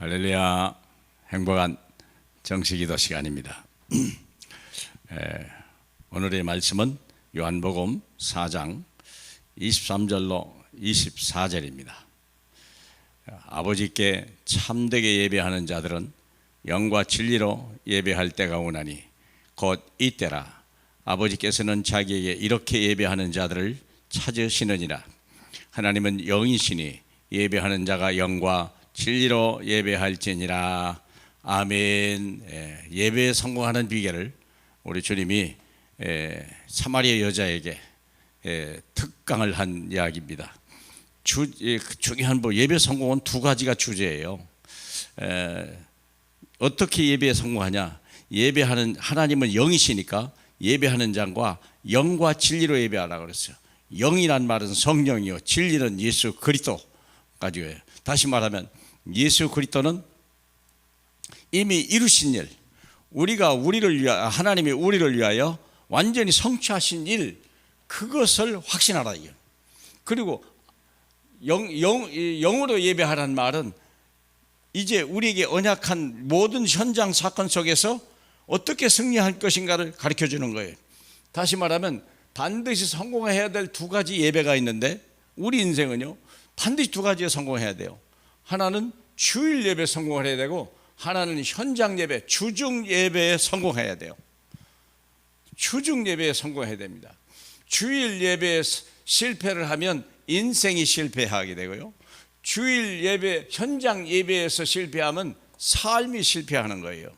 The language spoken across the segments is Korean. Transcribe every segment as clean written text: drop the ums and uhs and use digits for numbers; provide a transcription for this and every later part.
할렐루야. 행복한 정식기도 시간입니다. 오늘의 말씀은 요한복음 4장 23절로 24절입니다. 아버지께 참되게 예배하는 자들은 영과 진리로 예배할 때가 오나니 곧 이때라. 아버지께서는 자기에게 이렇게 예배하는 자들을 찾으시느니라. 하나님은 영이시니 예배하는 자가 영과 진리로 예배할지니라. 아멘. 예배에 성공하는 비결을 우리 주님이 사마리아 여자에게 특강을 한 이야기입니다. 중요한 예배 성공은 두 가지가 주제예요. 어떻게 예배에 성공하냐? 예배하는 하나님은 영이시니까 예배하는 자과 영과 진리로 예배하라고 그랬어요. 영이란 말은 성령이요, 진리는 예수 그리스도 가지고요. 다시 말하면 예수 그리스도는 이미 이루신 일, 하나님이 우리를 위하여 완전히 성취하신 일, 그것을 확신하라. 그리고 영으로 예배하라는 말은 이제 우리에게 언약한 모든 현장 사건 속에서 어떻게 승리할 것인가를 가르쳐 주는 거예요. 다시 말하면 반드시 성공해야 될 두 가지 예배가 있는데, 우리 인생은요 반드시 두 가지에 성공해야 돼요. 하나는 주일 예배에 성공을 해야 되고, 하나는 현장 예배, 주중 예배에 성공해야 돼요. 주중 예배에 성공해야 됩니다. 주일 예배에 실패를 하면 인생이 실패하게 되고요, 주일 예배, 현장 예배에서 실패하면 삶이 실패하는 거예요.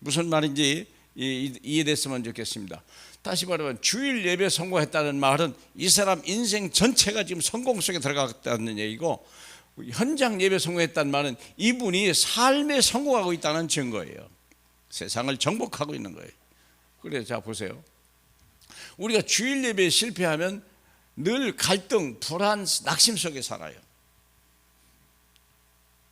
무슨 말인지 이해됐으면 좋겠습니다. 다시 말하면 주일 예배에 성공했다는 말은 이 사람 인생 전체가 지금 성공 속에 들어갔다는 얘기고, 현장 예배에 성공했다는 말은 이분이 삶에 성공하고 있다는 증거예요. 세상을 정복하고 있는 거예요. 그래서 자 보세요. 우리가 주일 예배에 실패하면 늘 갈등, 불안, 낙심 속에 살아요.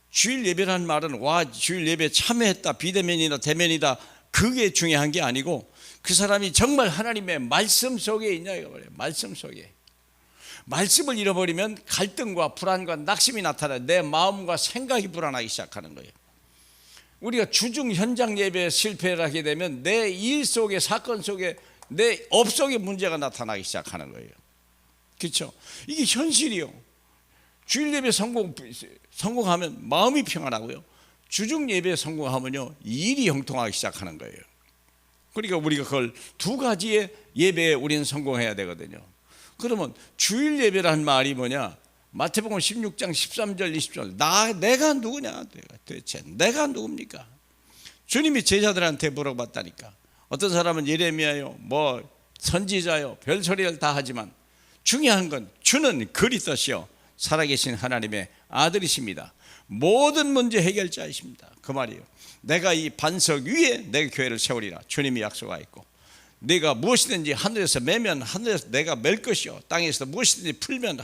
주일 예배라는 말은 주일 예배에 참여했다, 비대면이다, 대면이다, 그게 중요한 게 아니고 그 사람이 정말 하나님의 말씀 속에 있냐 이거 말이에요. 말씀 속에. 말씀을 잃어버리면 갈등과 불안과 낙심이 나타나요. 내 마음과 생각이 불안하기 시작하는 거예요. 우리가 주중 현장 예배에 실패를 하게 되면 내 일 속에, 사건 속에, 내 업 속에 문제가 나타나기 시작하는 거예요. 그렇죠? 이게 현실이요. 주일 예배 성공하면 마음이 평안하고요, 주중 예배에 성공하면요 일이 형통하기 시작하는 거예요. 그러니까 우리가 그걸 두 가지의 예배에 우리는 성공해야 되거든요. 그러면 주일 예배라는 말이 뭐냐? 마태복음 16장 13절 20절 내가 누구냐? 도대체 내가 누굽니까? 주님이 제자들한테 물어봤다니까. 어떤 사람은 예레미야요, 선지자요, 별소리를 다 하지만 중요한 건 주는 그리스도시요 살아계신 하나님의 아들이십니다. 모든 문제 해결자이십니다. 그 말이에요. 내가 이 반석 위에 내 교회를 세우리라. 주님이 약속하였고, 내가 무엇이든지 하늘에서 매면 하늘에서 내가 맬 것이요, 땅에서 무엇이든지 풀면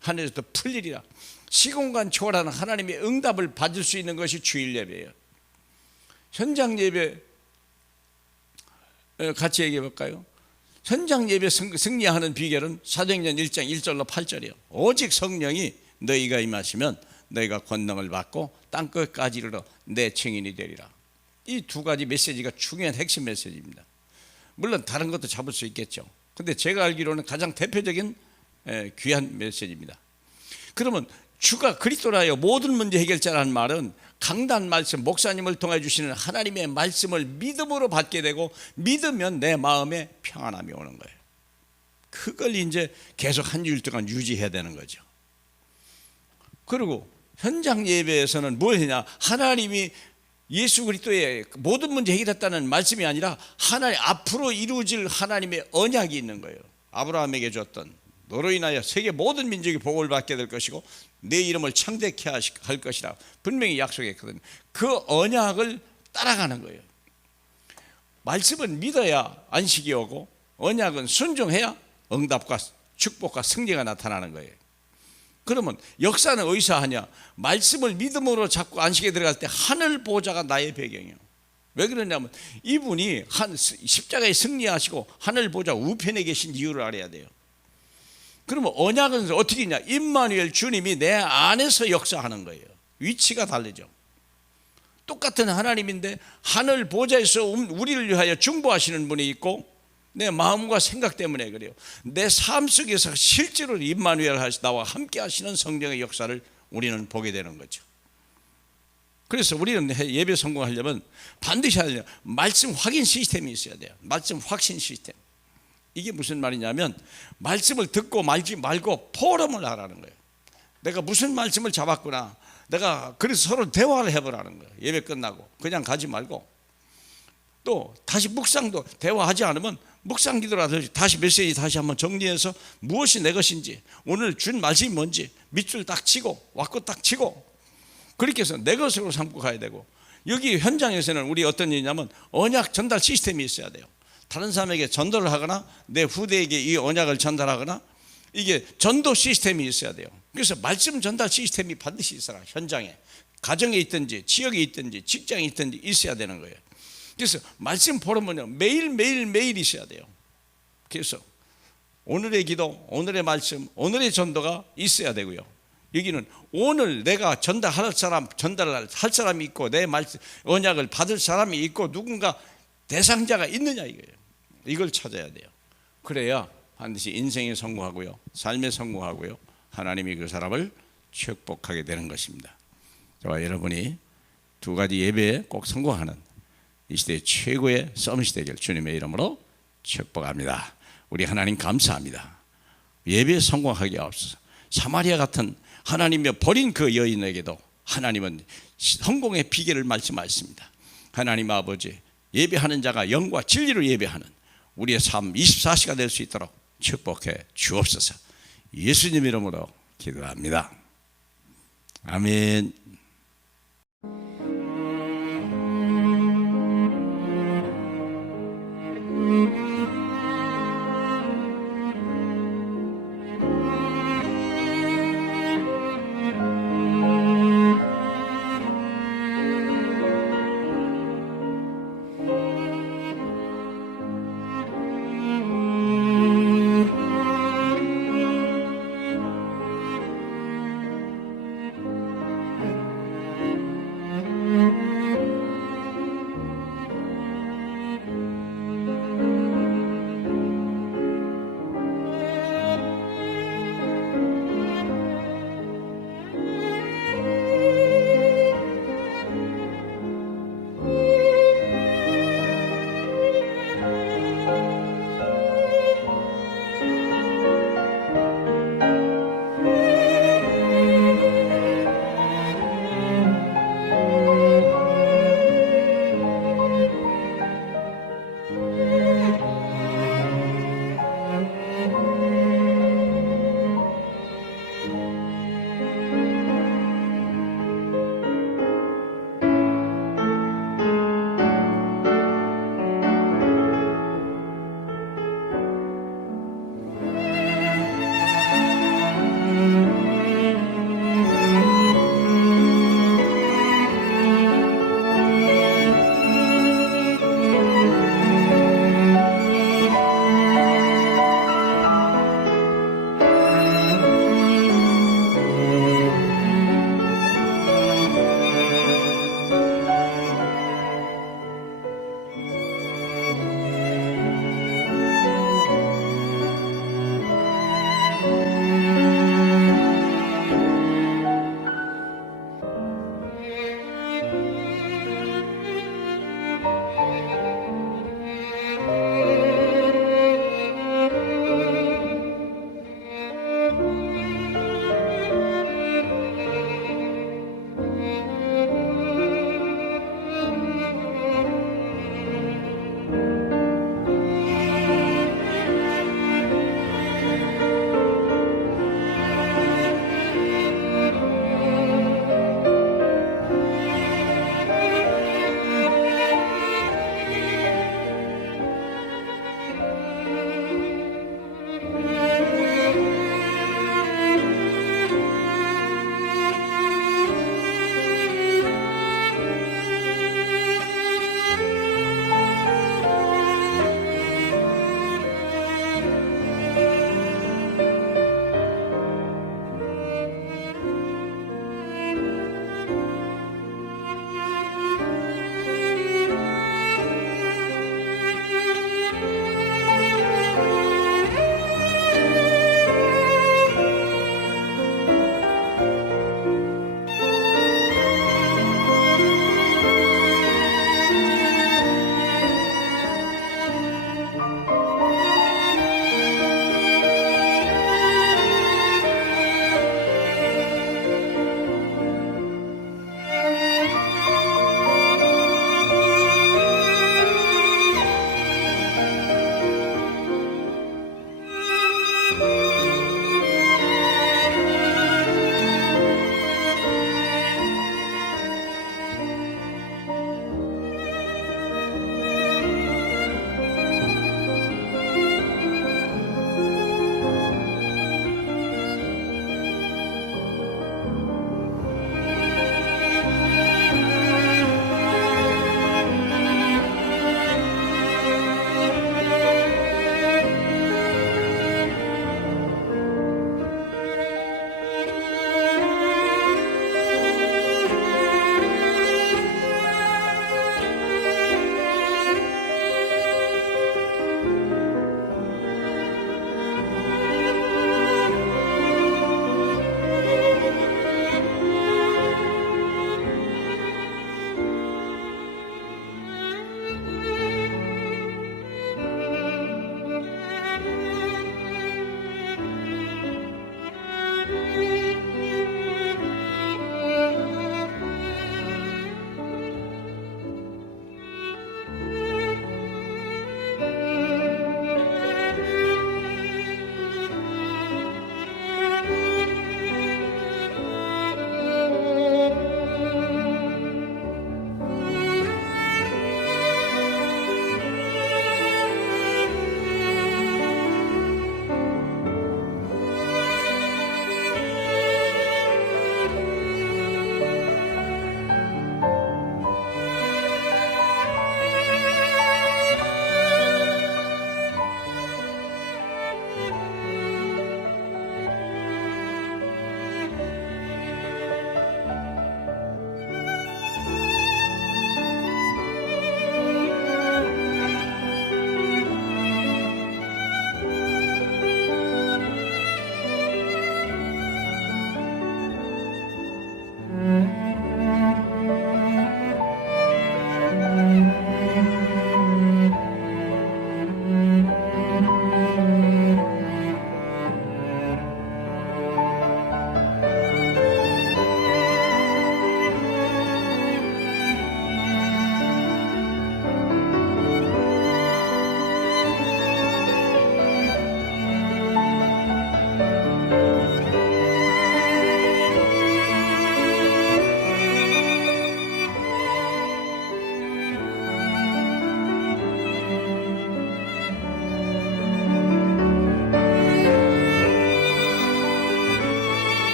하늘에서 풀리리라. 시공간 초월하는 하나님의 응답을 받을 수 있는 것이 주일 예배예요. 현장 예배 같이 얘기해 볼까요? 현장 예배 승리하는 비결은 사도행전 1장 1절로 8절이에요. 오직 성령이 너희가 임하시면 너희가 권능을 받고 땅끝까지 이르러 내 증인이 되리라. 이 두 가지 메시지가 중요한 핵심 메시지입니다. 물론 다른 것도 잡을 수 있겠죠. 근데 제가 알기로는 가장 대표적인 귀한 메시지입니다. 그러면 주가 그리스도라여 모든 문제 해결자라는 말은 강단 말씀, 목사님을 통해 주시는 하나님의 말씀을 믿음으로 받게 되고, 믿으면 내 마음에 평안함이 오는 거예요. 그걸 이제 계속 한 주일 동안 유지해야 되는 거죠. 그리고 현장 예배에서는 뭘 하냐? 하나님이 예수 그리스도의 모든 문제 해결했다는 말씀이 아니라 하나님 앞으로 이루어질 하나님의 언약이 있는 거예요. 아브라함에게 줬던 너로 인하여 세계 모든 민족이 복을 받게 될 것이고 내 이름을 창대케 할 것이라 분명히 약속했거든요. 그 언약을 따라가는 거예요. 말씀은 믿어야 안식이 오고, 언약은 순종해야 응답과 축복과 승리가 나타나는 거예요. 그러면 역사는 어디서 하냐? 말씀을 믿음으로 잡고 안식에 들어갈 때 하늘 보좌가 나의 배경이에요. 왜 그러냐면 이분이 십자가에 승리하시고 하늘 보좌 우편에 계신 이유를 알아야 돼요. 그러면 언약은 어떻게 있냐? 임마누엘 주님이 내 안에서 역사하는 거예요. 위치가 다르죠. 똑같은 하나님인데 하늘 보좌에서 우리를 위하여 중보하시는 분이 있고 내 마음과 생각 때문에 그래요. 내 삶 속에서 실제로 임마누엘 나와 함께 하시는 성령의 역사를 우리는 보게 되는 거죠. 그래서 우리는 예배 성공하려면 반드시 하려면 말씀 확인 시스템이 있어야 돼요. 말씀 확신 시스템. 이게 무슨 말이냐면 말씀을 듣고 말지 말고 포럼을 하라는 거예요. 내가 무슨 말씀을 잡았구나. 내가 그래서 서로 대화를 해보라는 거예요. 예배 끝나고 그냥 가지 말고 또 다시 묵상도 대화하지 않으면 묵상 기도라도 다시 메시지 다시 한번 정리해서 무엇이 내 것인지 오늘 준 말씀이 뭔지 밑줄 딱 치고 왁구 딱 치고 그렇게 해서 내 것으로 삼고 가야 되고 여기 현장에서는 우리 어떤 일이냐면 언약 전달 시스템이 있어야 돼요. 다른 사람에게 전달을 하거나 내 후대에게 이 언약을 전달하거나 이게 전도 시스템이 있어야 돼요. 그래서 말씀 전달 시스템이 반드시 있어라. 현장에 가정에 있든지 지역에 있든지 직장에 있든지 있어야 되는 거예요. 그래서 말씀 포럼은 매일 있어야 돼요. 그래서 오늘의 기도, 오늘의 말씀, 오늘의 전도가 있어야 되고요. 여기는 오늘 내가 전달할 사람이 있고 내 말씀 언약을 받을 사람이 있고 누군가 대상자가 있느냐 이거예요. 이걸 찾아야 돼요. 그래야 반드시 인생에 성공하고요, 삶에 성공하고요, 하나님이 그 사람을 축복하게 되는 것입니다. 저와 여러분이 두 가지 예배에 꼭 성공하는 이 시대 최고의 서밋이 되길 주님의 이름으로 축복합니다. 우리 하나님 감사합니다. 예배에 성공하게 하옵소서. 사마리아 같은 하나님이 버린 그 여인에게도 하나님은 성공의 비결을 말씀하셨습니다. 하나님 아버지, 예배하는 자가 영과 진리로 예배하는 우리의 삶 24시가 될 수 있도록 축복해 주옵소서. 예수님 이름으로 기도합니다. 아멘.